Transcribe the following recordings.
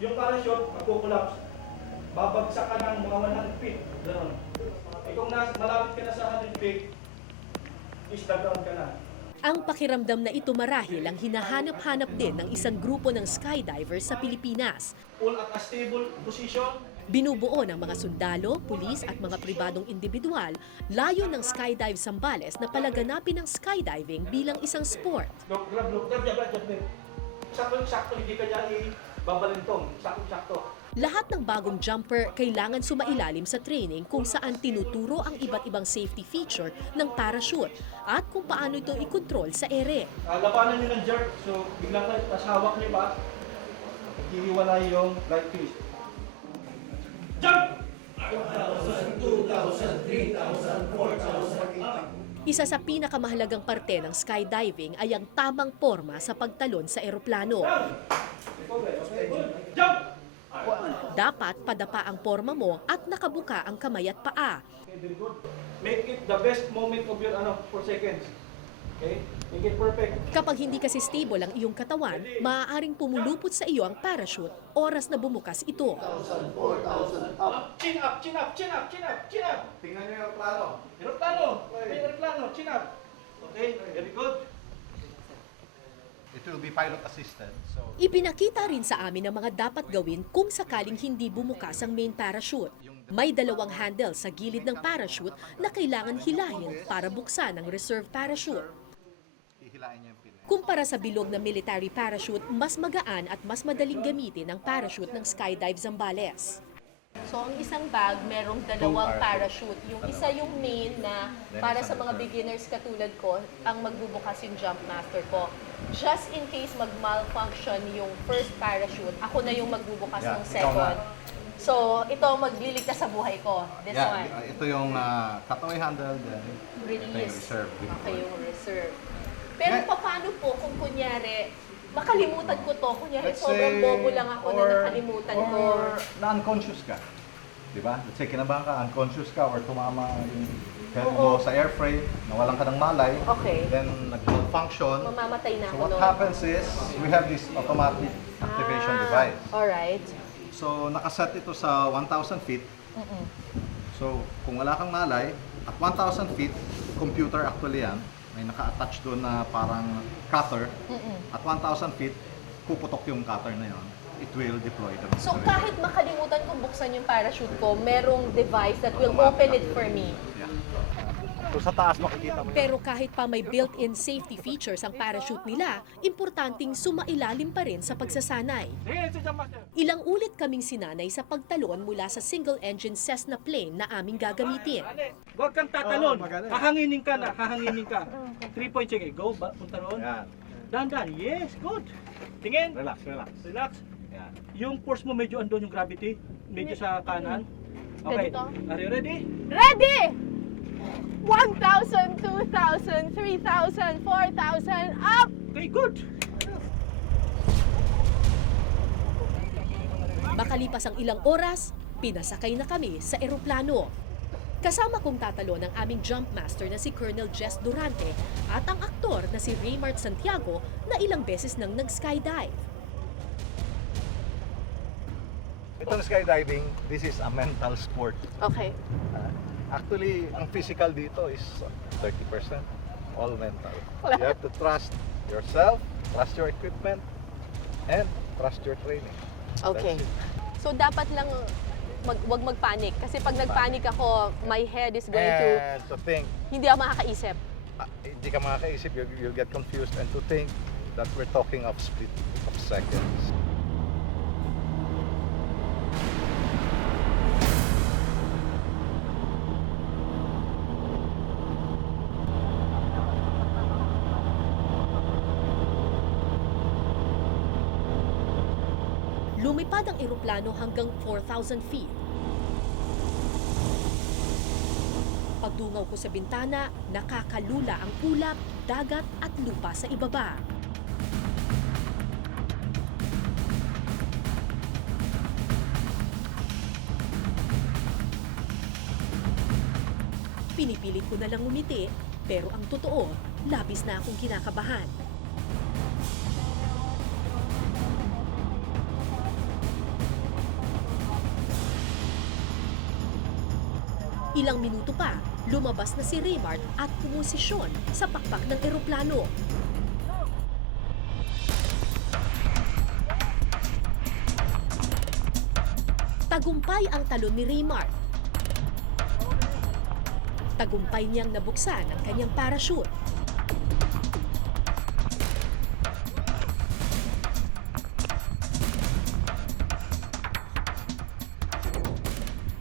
yung parachute, magkukulaps. Babagsak ka ng mga 100 feet. Gano'n. Kung malapit ka na sa 100 feet, is the ground ka na. Ang pakiramdam na ito marahil ang hinahanap-hanap din ng isang grupo ng skydivers sa Pilipinas. Pull at a stable position. Binubuo ng mga sundalo, pulis at mga pribadong individual, layo ng Skydive Zambales na palaganapin ang skydiving bilang isang sport. Look, grab. Sakto, hindi ka niya babalintong. Sakto. Lahat ng bagong jumper kailangan sumailalim sa training kung saan tinuturo ang iba't ibang safety feature ng parachute at kung paano ito i-control sa ere. Labanan nyo ng jerk, so biglang tas hawak nyo pa, hihiwalay yung light twist. Jump! 1,000, 2,000, 3,000, 4,000. Isa sa pinakamahalagang parte ng skydiving ay ang tamang porma sa pagtalon sa eroplano. Jump! Dapat padapa ang porma mo at nakabuka ang kamay at paa. Okay, very good. Make it the best moment of your 4 seconds. Okay? Make it perfect. Kapag hindi kasi stable ang iyong katawan, maaaring pumulupot sa iyo ang parachute oras na bumukas ito. 1,000, 4,000, up. Chin up. Tingnan nyo yung aeroplano. Chin up. Okay, very good. It will be pilot assisted. So Ipinakita rin sa amin ang mga dapat gawin kung sakaling hindi bumukas ang main parachute. May dalawang handle sa gilid ng parachute na kailangan hilahin para buksan ang reserve parachute. hihilain niya yung pin. Kumpara sa bilog na military parachute, mas magaan at mas madaling gamitin ang parachute ng Skydive Zambales. So, ang isang bag, merong dalawang parachute. Yung isa yung main na para sa mga beginners katulad ko, ang magbubukas yung jump master ko. Just in case mag-malfunction yung first parachute, ako na yung magbubukas ng second. So, ito magliligtas sa buhay ko. This one. Ito yung cutaway handle, then ito yung Release. reserve. Okay, yung reserve. Pero paano po kung kunyari, makalimutan ko to, kunyari sobrang bobo lang ako na nakalimutan ko. Or na-unconscious ka. Diba? Let's say kinabahan ka, unconscious ka, or tumama yung head mo sa airframe, nawalan ka ng malay, Okay. then nag-malfunction. Mamamatay na So ako what nun. happens is, we have this automatic activation device. Alright. So nakaset ito sa 1,000 feet. So kung wala kang malay, at 1,000 feet, computer actually yan, may naka-attach doon na parang cutter. At 1,000 feet, puputok yung cutter na yon. It will deploy the So reserve. kahit makalimutan kong buksan yung parachute ko, merong device that will open it for me. Yeah. So sa taas makikita mo. Pero kahit pa may built-in safety features ang parachute nila, importanteng sumailalim pa rin sa pagsasanay. Ilang ulit kaming sinanay sa pagtalon mula sa single-engine Cessna plane na aming gagamitin. Huwag kang tatalon. Hahanginin ka. 3 points, sige. Go, punta roon. Yan. Dahan. Yes, good. Tingin. Relax. Relax. Yan. Yung force mo medyo andun yung gravity. Medyo sa kanan. Okay. Ganito? Are you ready? Ready! 1,000, 2,000, 3,000, 4,000, up! Okay, good. Makalipas ang ilang oras, pinasakay na kami sa eroplano. Kasama kong tatalo ng aming jump master na si Colonel Jess Durante at ang aktor na si Raymart Santiago na ilang beses nang nag-skydive. Itong skydiving, this is a mental sport. Okay. Actually, ang physical dito is 30%. All mental. You have to trust yourself, trust your equipment, and trust your training. Okay. That's it. So dapat lang wag magpanik kasi pag nagpanik ako, my head is going to And to think, hindi ako makakaisip. hindi ka makakaisip, you'll get confused, and to think that we're talking of split of seconds. Lumipad ang eroplano hanggang 4,000 feet. Pagdungaw ko sa bintana, nakakalula ang ulap, dagat at lupa sa ibaba. Pinipilit ko na lang umiti, pero ang totoo, labis na akong kinakabahan. Ilang minuto pa, lumabas na si Raymart at pumosisyon sa pakpak ng eroplano. Tagumpay ang talon ni Raymart. Tagumpay niyang nabuksan ang kanyang parachute.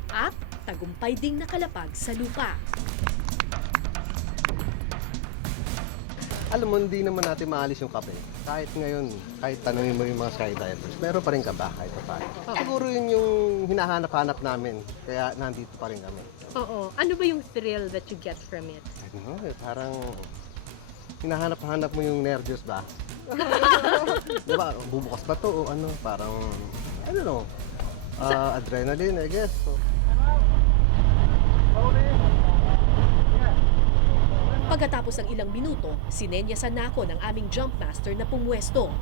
At tagumpay ding nakalapag sa lupa. Alam mo, hindi naman natin maalis yung kape. Kahit ngayon, kahit tanungin mo yung mga skydivers, meron pa rin kaba kahit pa paano. Siguro yun yung hinahanap-hanap namin, kaya nandito pa rin kami. Oo. Ano ba yung thrill that you get from it? I don't know, parang hinahanap-hanap mo yung nervyos ba? Diba, bubukas ba to o ano, parang, I don't know, adrenaline, I guess. So, Pagkatapos ng ilang minuto, sinenyasan na ako ng aming jump master na pumwesto.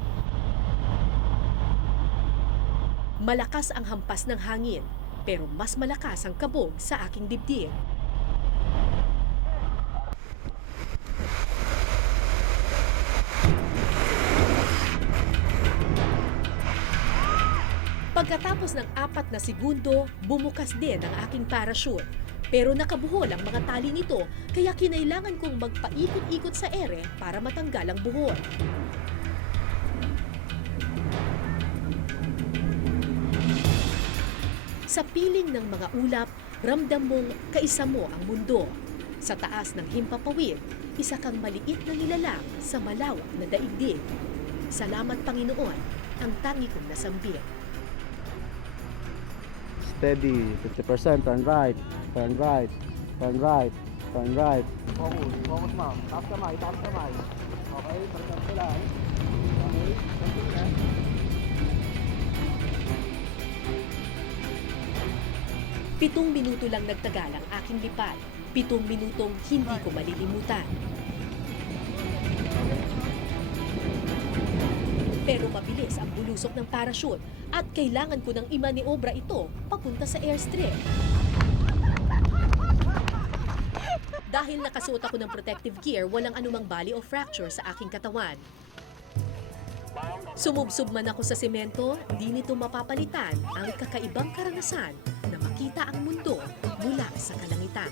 Malakas ang hampas ng hangin, pero mas malakas ang kabog sa aking dibdib. Pagkatapos ng 4 na segundo, bumukas din ang aking parachute. Pero nakabuhol ang mga tali nito, kaya kinailangan kong magpaikot-ikot sa ere para matanggal ang buhol. Sa piling ng mga ulap, ramdam mong kaisa mo ang mundo. Sa taas ng himpapawid, isa kang maliit na nilalang sa malawak na daigdig. Salamat Panginoon, ang tangi kong nasambit. Steady, 50%, turn right, turn right, turn right, turn right. focus mo. Taas kamay. Okay, pagkat ko lang. Okay, pagkat lang. 7 minuto lang nagtagal ang aking lipad. 7 minutong hindi ko malilimutan. Pero mabilis ang bulusok ng parachute at kailangan ko nang imaniobra ito papunta sa airstrip. Dahil nakasuot ako ng protective gear, walang anumang bali o fracture sa aking katawan. Sumubsob man ako sa semento, di nito mapapalitan ang kakaibang karanasan na makita ang mundo mula sa kalangitan.